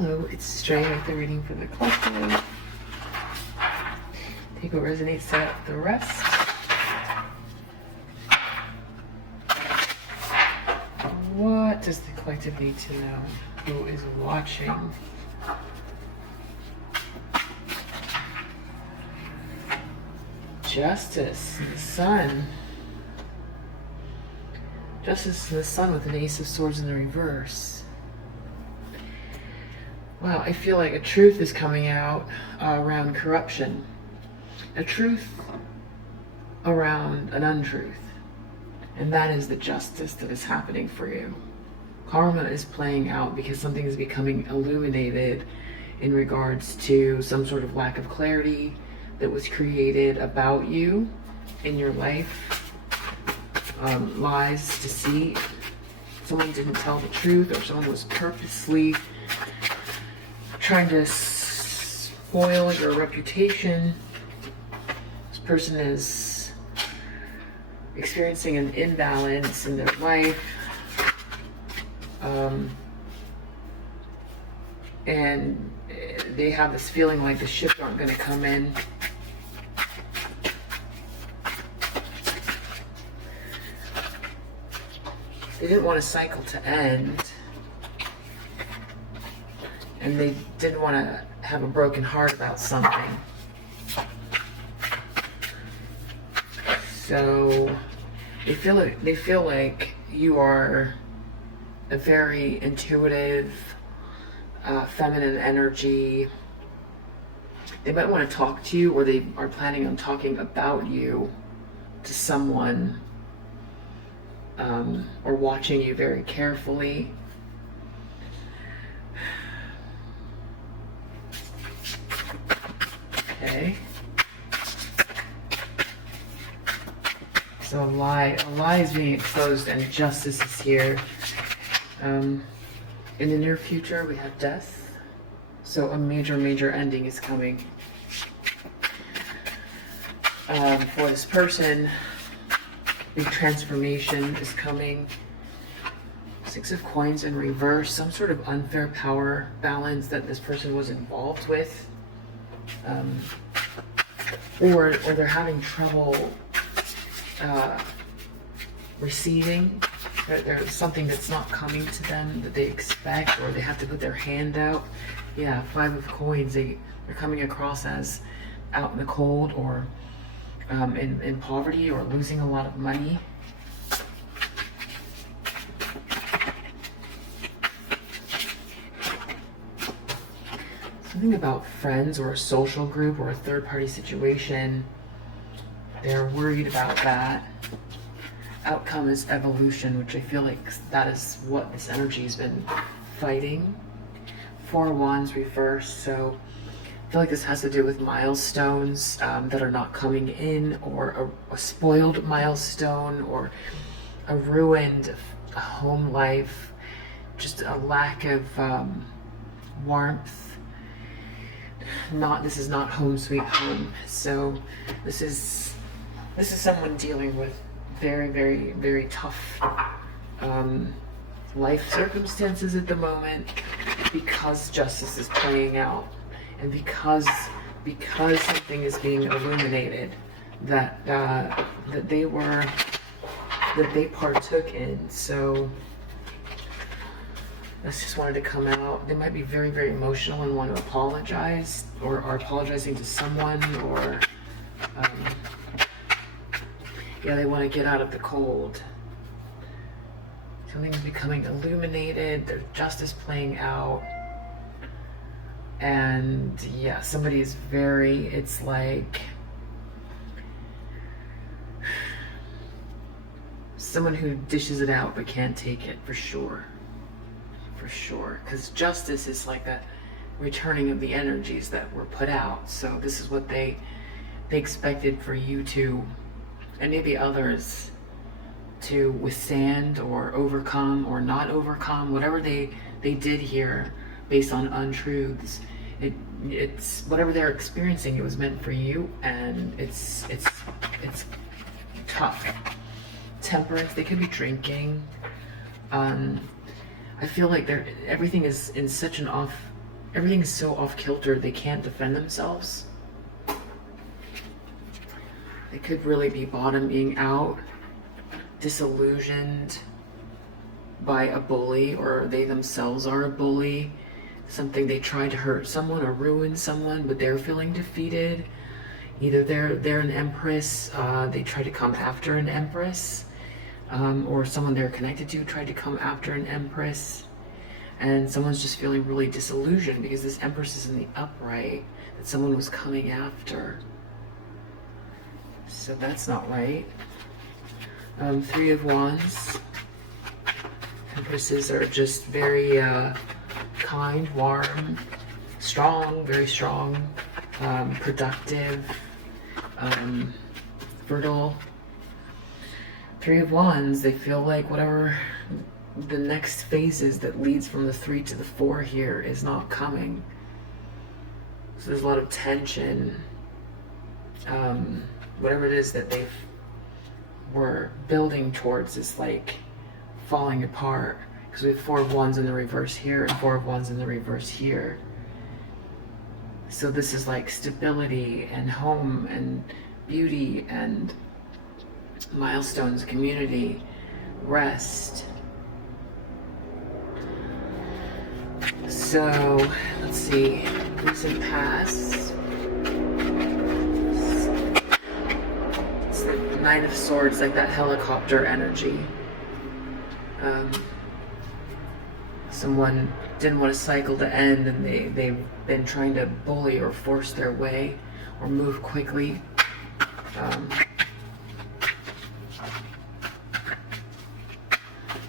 Hello, it's Stray with the reading for the collective. Take what resonates, set up the rest. What does the collective need to know? Who is watching? Justice, the Sun. Justice and the Sun with an Ace of Swords in the reverse. Wow, I feel like a truth is coming out around corruption. A truth around an untruth. And that is the justice that is happening for you. Karma is playing out because something is becoming illuminated in regards to some sort of lack of clarity that was created about you in your life. Lies, deceit. Someone didn't tell the truth, or someone was purposely trying to spoil your reputation. This person is experiencing an imbalance in their life. And they have this feeling like the ships aren't going to come in. They didn't want a cycle to end. And they didn't want to have a broken heart about something. So they feel like you are a very intuitive, feminine energy. They might want to talk to you, or they are planning on talking about you to someone, or watching you very carefully. Okay. So a lie is being exposed, and justice is here. In the near future, we have death. So a major ending is coming. For this person, big transformation is coming. Six of Coins in reverse, some sort of unfair power balance that this person was involved with. Or they're having trouble receiving. There's something that's not coming to them that they expect, or they have to put their hand out. Yeah, Five of Coins, they're coming across as out in the cold, or in poverty, or losing a lot of money. Something about friends or a social group or a third-party situation. They're worried about that. Outcome is evolution, which I feel like that is what this energy has been fighting. Four of Wands reverse, so I feel like this has to do with milestones that are not coming in, or a spoiled milestone, or a ruined home life, just a lack of warmth. This is not home sweet home. So this is someone dealing with very tough life circumstances at the moment, because justice is playing out, and because something is being illuminated that they partook in. So this just wanted to come out. They might be very emotional and want to apologize, or are apologizing to someone, or yeah, they want to get out of the cold. Something's becoming illuminated. There's justice playing out. And yeah, somebody is it's like someone who dishes it out but can't take it, for sure. For sure. Because justice is like that returning of the energies that were put out. So this is what they expected for you to, and maybe others, to withstand or overcome or not overcome, whatever they did here based on untruths. It's whatever they're experiencing, it was meant for you, and it's tough. Temperance, they could be drinking. I feel like everything is in such an everything is so off kilter, they can't defend themselves. They could really be bottoming out, disillusioned by a bully, or they themselves are a bully. Something, they tried to hurt someone or ruin someone, but they're feeling defeated. Either they're an empress, they tried to come after an empress, or someone they're connected to tried to come after an empress, and someone's just feeling really disillusioned because this empress is in the upright that someone was coming after. So that's not right. Three of Wands. Empresses are just very kind, warm, strong, very strong, productive, fertile. Three of Wands, they feel like whatever the next phases that leads from the 3 to the 4 here is not coming. So there's a lot of tension. Whatever it is that they were building towards is like falling apart, because we have 4 of Wands in the reverse here and 4 of Wands in the reverse here. So this is like stability and home and beauty and milestones, community, rest. So let's see, recent past. It's the Nine of Swords, like that helicopter energy. Someone didn't want a cycle to end, and they've been trying to bully or force their way or move quickly.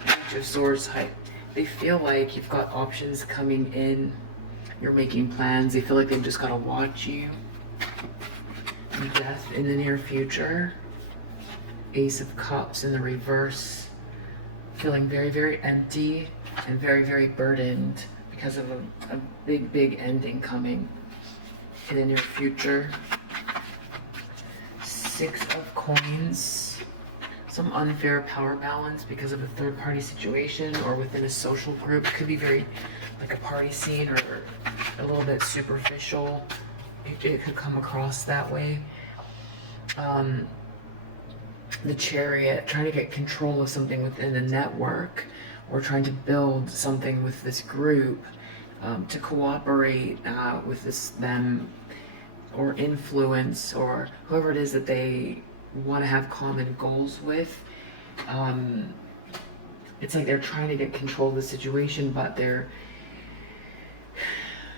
Page of Swords, they feel like you've got options coming in. You're making plans. They feel like they've just got to watch you. Death in the near future. Ace of Cups in the reverse. Feeling very, very empty and very, very burdened because of a big, big ending coming in the near future. 6 of Coins. Some unfair power balance because of a third-party situation or within a social group. It could be very like a party scene or a little bit superficial. It could come across that way. The Chariot, trying to get control of something within a network, or trying to build something with this group, to cooperate with them, or influence, or whoever it is that they want to have common goals with. It's like they're trying to get control of the situation, but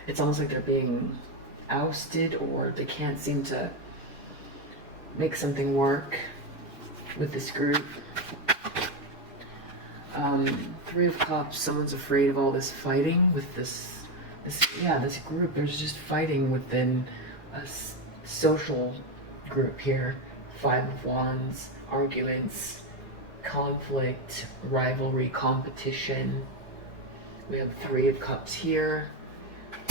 it's almost like they're being ousted, or they can't seem to make something work with this group. 3 of Cups, someone's afraid of all this fighting with this group. There's just fighting within a social group here. 5 of Wands, arguments, conflict, rivalry, competition. We have 3 of Cups here.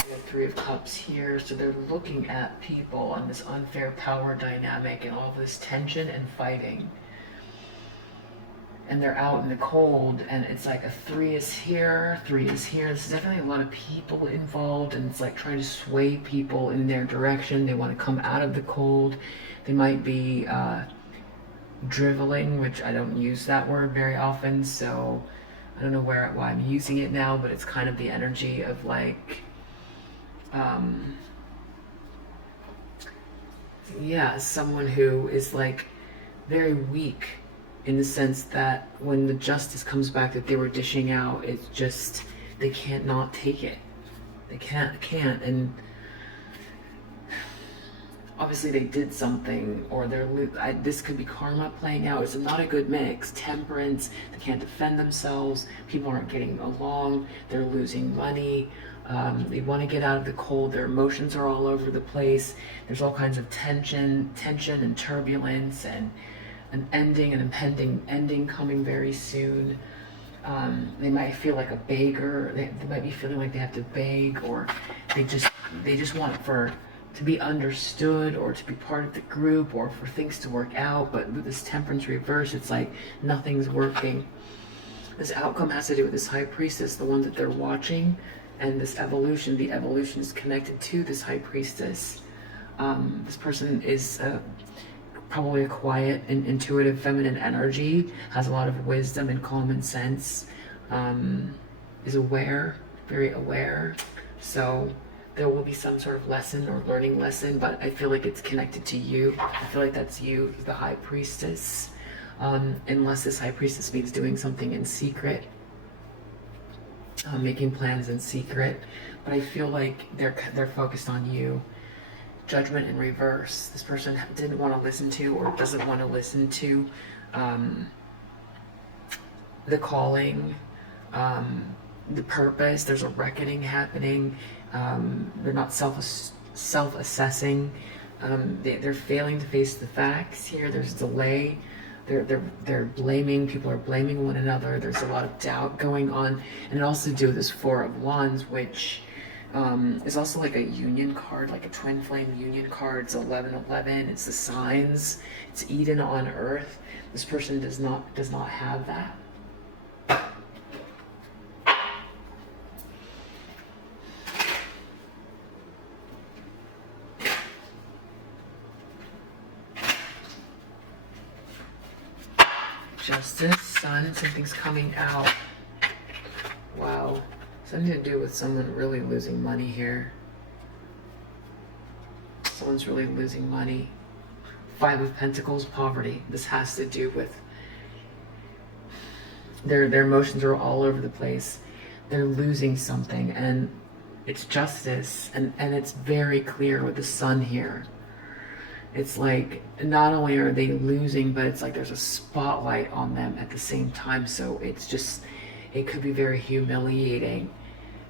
We have 3 of Cups here. So they're looking at people and this unfair power dynamic and all of this tension and fighting. And they're out in the cold, and it's like a 3 is here, 3 is here. There's definitely a lot of people involved, and it's like trying to sway people in their direction. They want to come out of the cold. They might be driveling, which I don't use that word very often, so I don't know why I'm using it now, but it's kind of the energy of like, someone who is like very weak, in the sense that when the justice comes back that they were dishing out, it's just, they can't not take it. They can't, and obviously they did something, or this could be karma playing out. It's not a good mix. Temperance, they can't defend themselves, people aren't getting along, they're losing money, they want to get out of the cold, their emotions are all over the place, there's all kinds of tension and turbulence, and an ending, an impending ending coming very soon. They might feel like a beggar. They might be feeling like they have to beg, or they just want to be understood, or to be part of the group, or for things to work out. But with this Temperance reverse, it's like nothing's working. This outcome has to do with this High Priestess, the one that they're watching, And this evolution, the evolution is connected to this high priestess. This person is probably a quiet and intuitive feminine energy, has a lot of wisdom and common sense, is aware, very aware. So there will be some sort of lesson or learning lesson, but I feel like it's connected to you. I feel like that's you, the high priestess. Unless this high priestess means doing something in secret, making plans in secret. But I feel like they're focused on you. Judgment in reverse. This person didn't want to listen to, or doesn't want to listen to, the calling, the purpose. There's a reckoning happening. They're not self-assessing. They're failing to face the facts here. There's delay. They're blaming. People are blaming one another. There's a lot of doubt going on, and it also do with this Four of Wands, which is also like a union card, like a twin flame union card. It's 1111. It's the signs. It's Eden on Earth. This person does not have that. Justice, Sun, something's coming out. Wow. Something to do with someone really losing money here. Someone's really losing money. Five of Pentacles, poverty. This has to do with their emotions are all over the place. They're losing something, and it's justice, and it's very clear with the Sun here. It's like not only are they losing, but it's like there's a spotlight on them at the same time. So it's just, it could be very humiliating,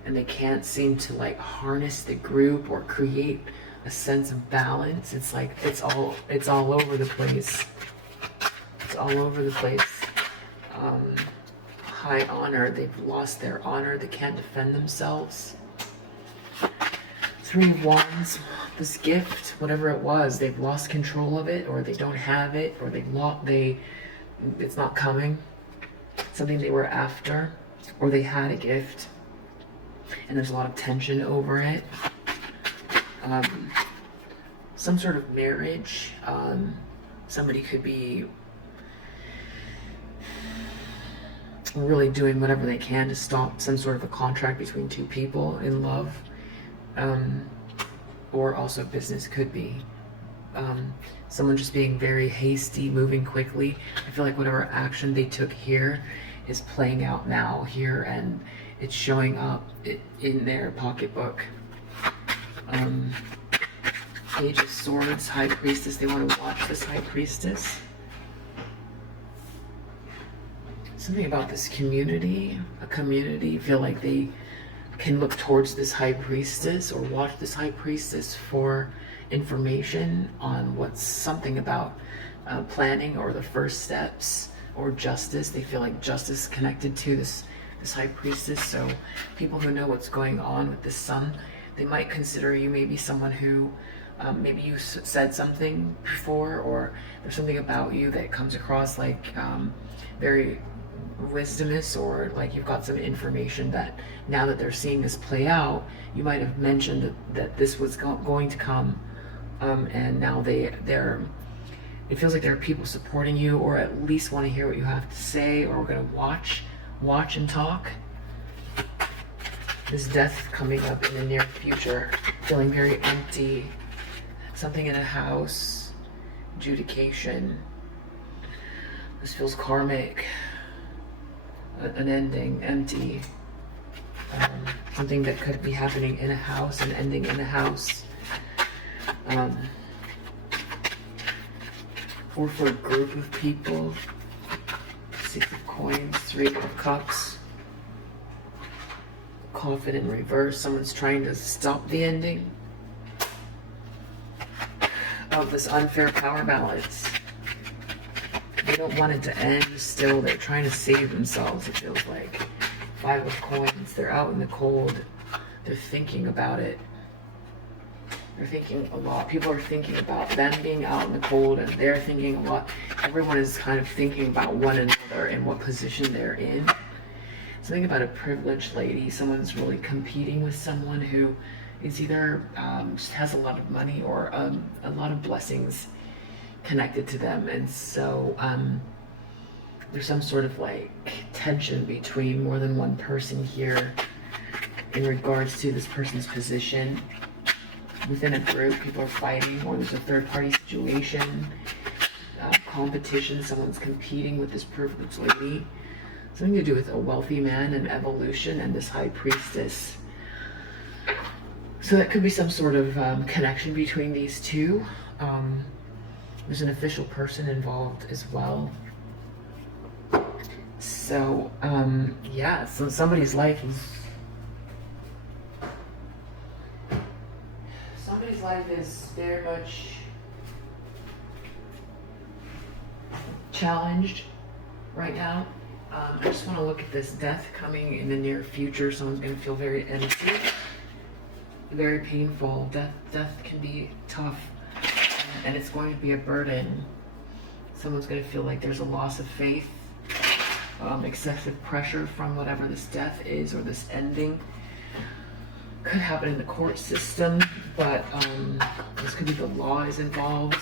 and they can't seem to like harness the group or create a sense of balance. It's like it's all over the place. It's all over the place. High honor. They've lost their honor. They can't defend themselves. Three of Wands. This gift, whatever it was, they've lost control of it, or they don't have it, or it's not coming. Something they were after, or they had a gift, and there's a lot of tension over it. Some sort of marriage. Somebody could be really doing whatever they can to stop some sort of a contract between two people in love. Or also business could be. Someone just being very hasty, moving quickly. I feel like whatever action they took here is playing out now here, and it's showing up in their pocketbook. Page of Swords, High Priestess. They want to watch this High Priestess. Something about this community, a community, feel like they can look towards this High Priestess or watch this High Priestess for information on what's something about planning or the first steps or justice. They feel like justice connected to this High Priestess. So people who know what's going on with this Sun, they might consider you maybe someone who maybe you said something before, or there's something about you that comes across like very wisdomous, or like you've got some information that now that they're seeing this play out, you might have mentioned that this was going to come, and now they're it feels like there are people supporting you, or at least want to hear what you have to say, or we're going to watch and talk. This death coming up in the near future, feeling very empty. Something in a house, adjudication. This feels karmic. An ending, empty. Something that could be happening in a house and ending in a house. Or for a group of people. Six of Coins, Three of Cups. Coffin in reverse. Someone's trying to stop the ending of this unfair power balance. They don't want it to end. Still, they're trying to save themselves, it feels like. Five of Coins. They're out in the cold. They're thinking about it. They're thinking a lot. People are thinking about them being out in the cold, and they're thinking a lot. Everyone is kind of thinking about one another and what position they're in. something about a privileged lady. Someone's really competing with someone who is either just has a lot of money or a lot of blessings connected to them. And so there's some sort of like tension between more than one person here in regards to this person's position within a group. People are fighting, or there's a third party situation, competition. Someone's competing with this privileged lady. Something to do with a wealthy man and evolution and this high priestess. So that could be some sort of connection between these two. There's an official person involved as well. So yeah, so somebody's life is very much challenged right now. I just want to look at this death coming in the near future. Someone's going to feel very empty, very painful. Death can be tough, and it's going to be a burden. Someone's going to feel like there's a loss of faith, excessive pressure from whatever this death is or this ending. Could happen in the court system, but this could be the law is involved.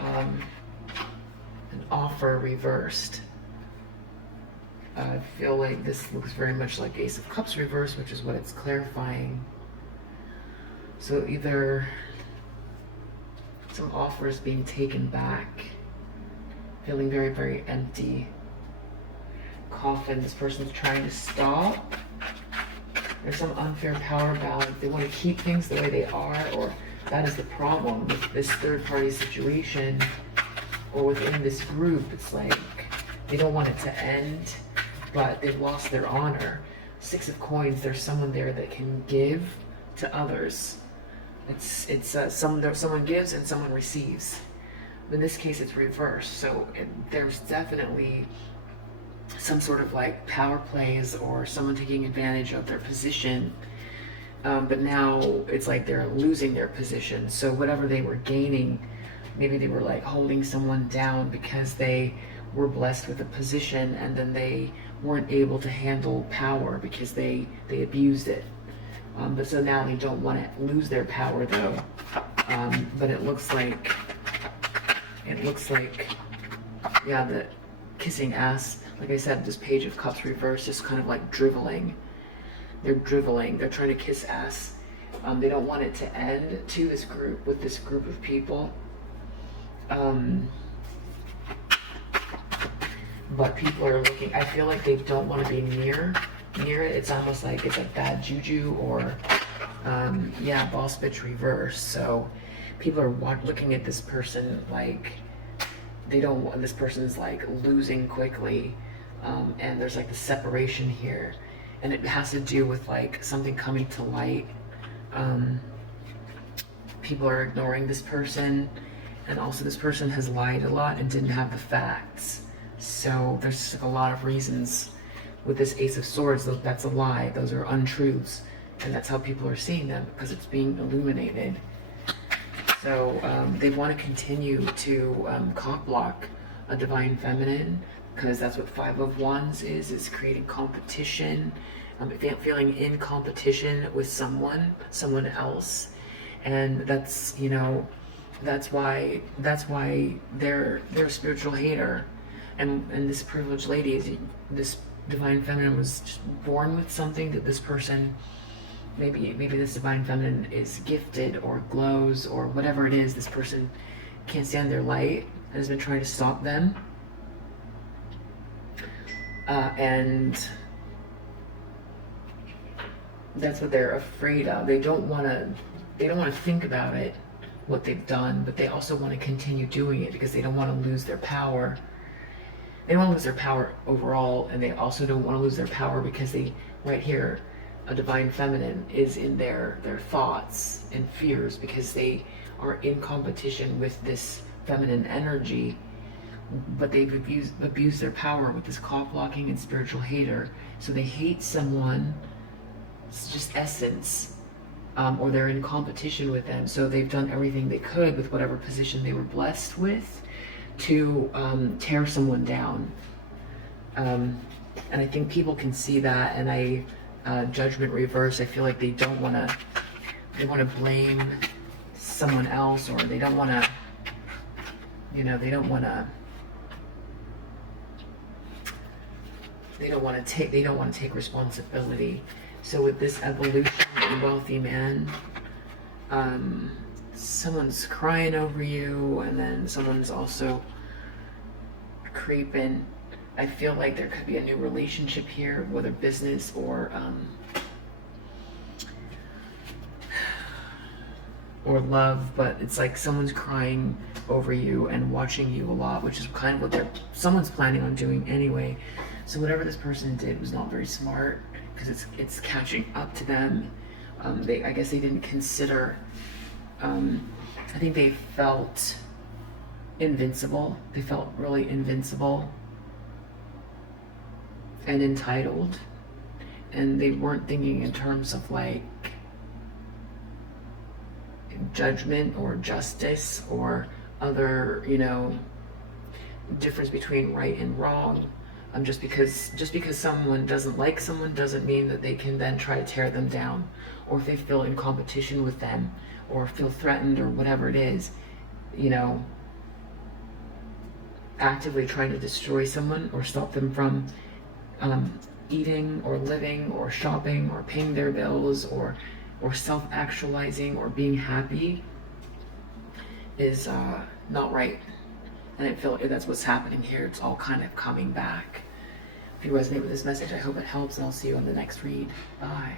An offer reversed. I feel like this looks very much like Ace of Cups reversed, which is what it's clarifying. So either some offer is being taken back, feeling very, very empty. Coffin, this person's trying to stop. There's some unfair power balance. They want to keep things the way they are, or that is the problem with this third party situation, or within this group. It's like they don't want it to end, but they've lost their honor. Six of Coins, there's someone there that can give to others. Someone gives and someone receives. In this case, it's reversed. So there's definitely some sort of like power plays or someone taking advantage of their position. But now it's like they're losing their position. So whatever they were gaining, maybe they were like holding someone down because they were blessed with a position, and then they weren't able to handle power because they abused it. But so now they don't want to lose their power though. But it looks like, yeah, the kissing ass, like I said, this Page of Cups reversed, just kind of like driveling. They're driveling, they're trying to kiss ass. They don't want it to end to this group, with this group of people. But people are looking, I feel like they don't want to be near it. It's almost like it's a bad juju, or yeah, boss bitch reverse. So people are looking at this person like they don't want, this person's like losing quickly, and there's like the separation here, and it has to do with like something coming to light. People are ignoring this person, and also this person has lied a lot and didn't have the facts. So there's just like a lot of reasons with this Ace of Swords. That's a lie, those are untruths, and that's how people are seeing them because it's being illuminated. So they want to continue to cock block a divine feminine, because that's what Five of Wands is creating competition, feeling in competition with someone else. And that's, you know, that's why they're a spiritual hater. And this privileged lady is, this divine feminine was just born with something that this person, maybe this divine feminine is gifted or glows or whatever it is. This person can't stand their light and has been trying to stop them. And that's what they're afraid of. They don't want to think about it, what they've done, but they also want to continue doing it because they don't want to lose their power. They don't want to lose their power overall, and they also don't want to lose their power because they, right here, a divine feminine is in their thoughts and fears, because they are in competition with this feminine energy, but they've abused their power with this cock blocking and spiritual hater. So they hate someone, it's just essence, or they're in competition with them. So they've done everything they could with whatever position they were blessed with to tear someone down. And I think people can see that, and judgment reverse, I feel like they want to blame someone else, or they don't want to, they don't want to take responsibility. So with this evolution and wealthy man, someone's crying over you, and then someone's also creeping. I feel like there could be a new relationship here, whether business or love, but it's like someone's crying over you and watching you a lot, which is kind of what someone's planning on doing anyway. So whatever this person did was not very smart, because it's catching up to them. I guess they didn't consider. I think they felt invincible. They felt really invincible and entitled, and they weren't thinking in terms of like judgment or justice or other, difference between right and wrong. Just because someone doesn't like someone doesn't mean that they can then try to tear them down, or if they feel in competition with them or feel threatened or whatever it is, actively trying to destroy someone or stop them from eating or living or shopping or paying their bills or self-actualizing or being happy is not right. And I feel like that's what's happening here. It's all kind of coming back. If you resonate with this message, I hope it helps, and I'll see you on the next read. Bye.